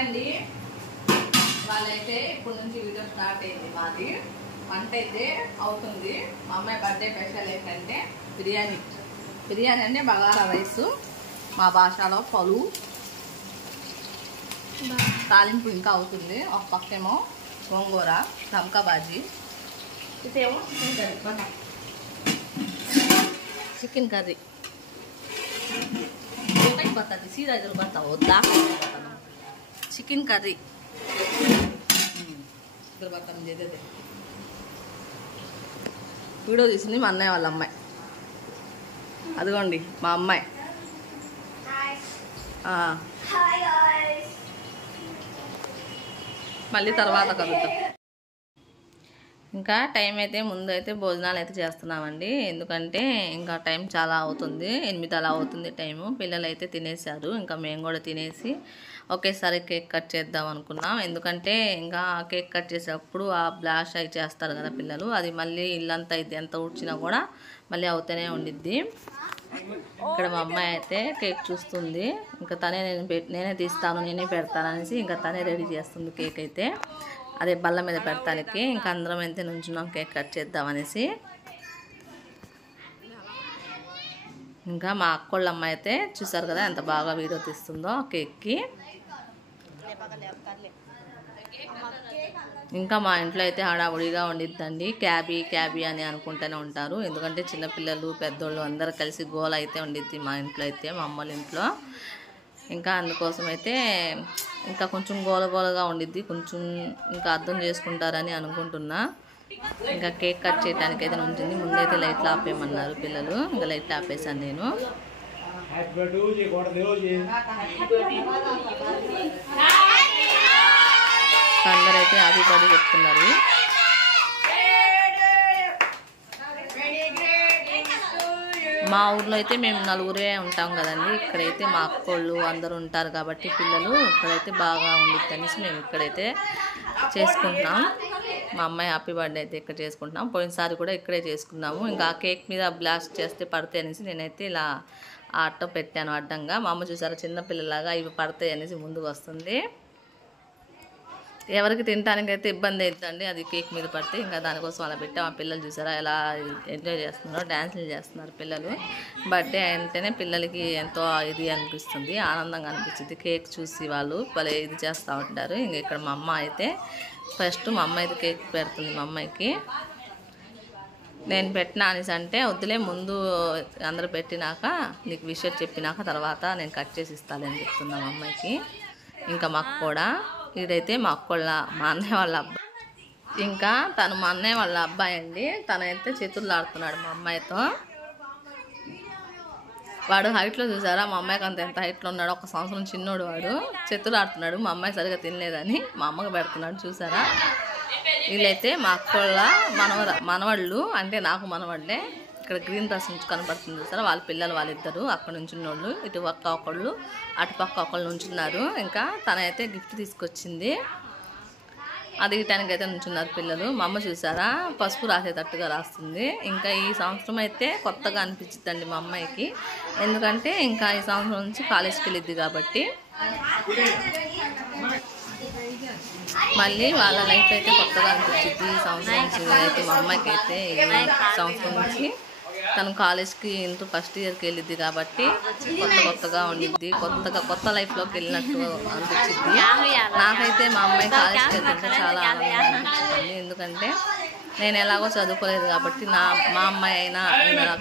Hi అండి, వాళ్ళైతే ఇప్పుడు నుంచి వీడియో స్టార్ట్ అయింది. మాది వంట అయితే అవుతుంది. మా అమ్మాయి బర్త్డే స్పెషల్ ఏంటంటే బిర్యానీ. బిర్యానీ అంటే బగారా రైస్, మా భాషలో పలు తాలింపు ఇంకా అవుతుంది. ఒక పక్కేమో గోంగూర, ధమ్కా బాజీ, ఇదేమో చికెన్ కర్రీ. పడుతుంది సీదా ఎదురు పడతావు వద్దా? చికెన్ కర్రీ ఎదురు పడతాను చేసేది. వీడియో తీసింది మా అన్నయ్య వాళ్ళ అమ్మాయి. అదిగోండి మా అమ్మాయి. మళ్ళీ తర్వాత కలుద్దాం. ఇంకా టైం అయితే ముందు అయితే భోజనాలు అయితే చేస్తున్నామండి. ఎందుకంటే ఇంకా టైం చాలా అవుతుంది, 8 అలా అవుతుంది టైము. పిల్లలు అయితే తినేసారు, ఇంకా మేము కూడా తినేసి ఒకేసారి కేక్ కట్ చేద్దాం అనుకున్నాం. ఎందుకంటే ఇంకా కేక్ కట్ చేసేటప్పుడు ఆ బ్లాష్ అయి చేస్తారు కదా పిల్లలు, అది మళ్ళీ ఇల్లంతా అయితే ఎంత ఊడ్చినా కూడా మళ్ళీ అవుతూనే ఉండిద్ది. ఇక్కడ మా అమ్మాయి అయితే కేక్ చూస్తుంది. ఇంకా తనే నేనే తీస్తాను, నేనే పెడతాను అనేసి ఇంకా తనే రెడీ చేస్తుంది కేక్ అయితే. అదే బల్ల మీద పెడతానికి ఇంకా అందరం అయితే నుంచున్నాం కేక్ కట్ చేద్దామనేసి. ఇంకా మా అక్కోళ్ళ అమ్మాయి అయితే చూసారు కదా ఎంత బాగా వీడియో తీస్తుందో కేక్కి. ఇంకా మా ఇంట్లో అయితే హడావుడిగా ఉండిద్దండి. క్యాబీ అని అనుకుంటూనే ఉంటారు. ఎందుకంటే చిన్నపిల్లలు పెద్దోళ్ళు అందరూ కలిసి గోల అయితే ఉండిద్ది మా ఇంట్లో అయితే, మా అమ్మల ఇంట్లో. ఇంకా అందుకోసం అయితే ఇంకా కొంచెం గోలగోలగా ఉండిద్ది. కొంచెం ఇంకా అర్థం చేసుకుంటారని అనుకుంటున్నా. ఇంకా కేక్ కట్ చేయడానికి అయితే ఉంటుంది. ముందైతే లైట్లు ఆపేయమన్నారు పిల్లలు, ఇంకా లైట్లు ఆపేసాను నేను. అందరైతే హ్యాపీ బర్త్డే చెప్తున్నారు. మా ఊర్లో అయితే మేము 4 ఉంటాం కదండి. ఇక్కడైతే మా అక్కోళ్ళు అందరూ ఉంటారు కాబట్టి పిల్లలు ఇక్కడైతే బాగా ఉండిద్ది అనేసి మేము ఇక్కడైతే చేసుకుంటున్నాం. మా అమ్మాయి హ్యాపీ బర్త్డే అయితే ఇక్కడ చేసుకుంటున్నాం. పోయినసారి కూడా ఇక్కడే చేసుకున్నాము. ఇంకా ఆ కేక్ మీద బ్లాస్ట్ చేస్తే పడతాయి అనేసి నేనైతే ఇలా ఆటో పెట్టాను అడ్డంగా. మా అమ్మ చూసారా చిన్నపిల్లలాగా ఇవి పడతాయి అనేసి ముందుకు వస్తుంది. ఎవరికి తినడానికి అయితే ఇబ్బంది అవుతుందండి అది కేక్ మీద పడితే. ఇంకా దానికోసం అలా పెట్టాం. ఆ పిల్లలు చూసారా ఎలా ఎంజాయ్ చేస్తున్నారో, డ్యాన్సులు చేస్తున్నారు పిల్లలు. బర్త్డే అంటేనే పిల్లలకి ఎంతో ఇది అనిపిస్తుంది, ఆనందంగా అనిపిస్తుంది. కేక్ చూసి వాళ్ళు భలే ఇది చేస్తూ ఉంటారు. ఇంక ఇక్కడ మా అమ్మ అయితే ఫస్ట్ మా అమ్మ అయితే కేక్ పెడుతుంది. మా అమ్మాయికి నేను పెట్టినా అనేసి అంటే వద్దులే, ముందు అందరూ పెట్టినాక నీకు విషయం చెప్పినాక తర్వాత నేను కట్ చేసి ఇస్తానని చెప్తున్నా మా అమ్మాయికి. ఇంకా మాకు కూడా ఇదైతే మా అన్నయ్య వాళ్ళ అబ్బాయి. ఇంకా తను మా అన్నయ్య వాళ్ళ అబ్బాయి అండి. తనైతే చేతులు ఆడుతున్నాడు మా అమ్మాయితో. వాడు హైట్లో చూసారా మా అమ్మాయికి ఎంత హైట్లో ఉన్నాడు, 1 సంవత్సరం చిన్నోడు. వాడు చేతులు ఆడుతున్నాడు. మా అమ్మాయి సరిగా తినలేదని మా అమ్మకి పెడుతున్నాడు చూసారా. వీళ్ళైతే మా అక్కోళ్ళ మనవాళ్ళు, అంటే నాకు మనవాళ్ళే. ఇక్కడ గ్రీన్ డ్రెస్ నుంచి కనపడుతుంది చూసారా, వాళ్ళ పిల్లలు వాళ్ళిద్దరు అక్కడ నుంచున్నోళ్ళు. ఇటు పక్క ఒకళ్ళు అటు పక్క ఒకళ్ళు నుంచున్నారు. ఇంకా తనైతే గిఫ్ట్ తీసుకొచ్చింది, అది ఇటానికి అయితే నుంచున్నారు పిల్లలు. మా అమ్మ చూసారా పసుపు రాసేటట్టుగా రాస్తుంది. ఇంకా ఈ సంవత్సరం అయితే కొత్తగా అనిపించిందండి మా అమ్మాయికి. ఎందుకంటే ఇంకా ఈ సంవత్సరం నుంచి కాలేజ్కి వెళ్ళిద్ది కాబట్టి మళ్ళీ వాళ్ళ లైఫ్ అయితే కొత్తగా అనిపించింది ఈ సంవత్సరం నుంచి. అయితే మా అమ్మాయికి అయితే ఈ సంవత్సరం నుంచి తను కాలేజ్కి ఇంటూ ఫస్ట్ ఇయర్కి వెళ్ళిద్ది కాబట్టి కొత్తగా ఉండిద్ది. కొత్త లైఫ్లోకి వెళ్ళినట్టు అనిపించింది. నాకైతే మా అమ్మాయి కాలేజ్కి వెళ్తుంటే చాలా ఆనందంగా అనిపిస్తుంది. ఎందుకంటే నేను ఎలాగో చదువుకోలేదు కాబట్టి మా అమ్మాయి అయినా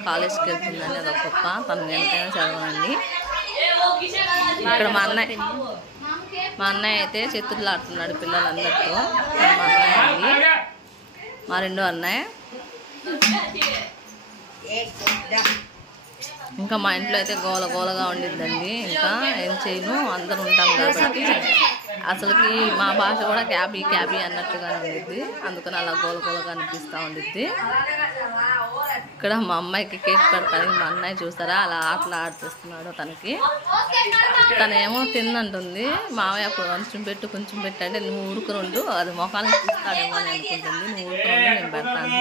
కాలేజ్కి వెళ్తుందని అది గొప్ప. తను ఎంతైనా చదవనండి. ఇక్కడ మా అన్నయ్య అయితే చేతులు ఆడుతున్నాడు పిల్లలందరితో. మా అన్నయ్య అండి, మా రెండో అన్నయ్య. ఇంకా మా ఇంట్లో అయితే గోలగా ఉండిద్దండి. ఇంకా ఏం చేయను, అందరూ ఉంటాం కాబట్టి అసలుకి మా భాష కూడా క్యాబీ అన్నట్టుగానే ఉండిద్ది. అందుకని అలా గోలగా అనిపిస్తూ ఉండిద్ది. ఇక్కడ మా అమ్మాయికి కేక్ పెడతాను. మా అన్నయ్య చూస్తారా అలా ఆటలు ఆడిపిస్తున్నాడు తనకి. తనేమో తిందంటుంది. మామయ్య కొంచెం పెట్టు అంటే నువ్వు ఊరుకునుండు, అది మొఖానికి తీస్తాడేమో అని అనుకుంటుంది. నువ్వు ఊరుకునుండు, నేను పెడతాను.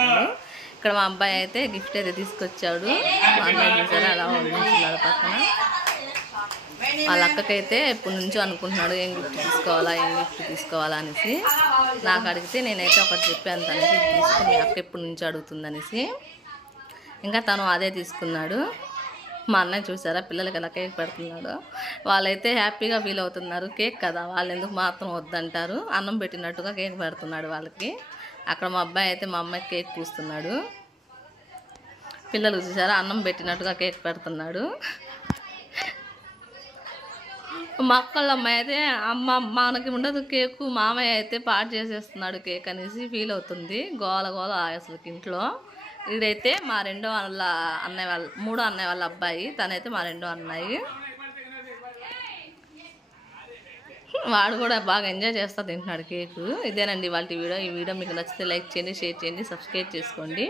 ఇక్కడ మా అబ్బాయి అయితే గిఫ్ట్ అయితే తీసుకొచ్చాడు. మా అన్నయ్య చూసారా అలా ఉంటున్నాడు పక్కన. వాళ్ళ అక్కకైతే ఎప్పటి నుంచో అనుకుంటున్నాడు ఏం గిఫ్ట్ తీసుకోవాలా అనేసి. నాకు అడిగితే నేనైతే ఒకటి చెప్పాను తనకి, తీసుకుని మీ అక్క ఎప్పటి నుంచో అడుగుతుందనేసి. ఇంకా తను అదే తీసుకున్నాడు. మా అన్నయ్య చూసారా పిల్లలకి ఎలా కేక్ పెడుతున్నాడు. వాళ్ళైతే హ్యాపీగా ఫీల్ అవుతున్నారు. కేక్ కదా, వాళ్ళు ఎందుకు మాత్రం వద్దంటారు. అన్నం పెట్టినట్టుగా కేక్ పెడుతున్నాడు వాళ్ళకి. అక్కడ మా అబ్బాయి అయితే మా అమ్మాయికి కేక్ పూస్తున్నాడు. పిల్లలు చూసారా అన్నం పెట్టినట్టుగా కేక్ పెడుతున్నాడు. మా అక్కళ్ళ అమ్మాయి అయితే అమ్మ మనకి ఉండదు కేకు, మామయ్య అయితే పాడు చేసేస్తున్నాడు కేక్ అనేసి ఫీల్ అవుతుంది. గోల గోల అసలు ఇంట్లో. ఇదైతే మా రెండో మూడో అన్నయ్య వాళ్ళ అబ్బాయి, తనైతే మా రెండో అన్నయ్య. వాడు కూడా బాగా ఎంజాయ్ చేస్తా తింటున్నాడు కేకు. ఇదేనండి వాళ్ళ వీడియో. ఈ వీడియో మీకు నచ్చితే లైక్ చేయండి, షేర్ చేయండి, సబ్స్క్రైబ్ చేసుకోండి.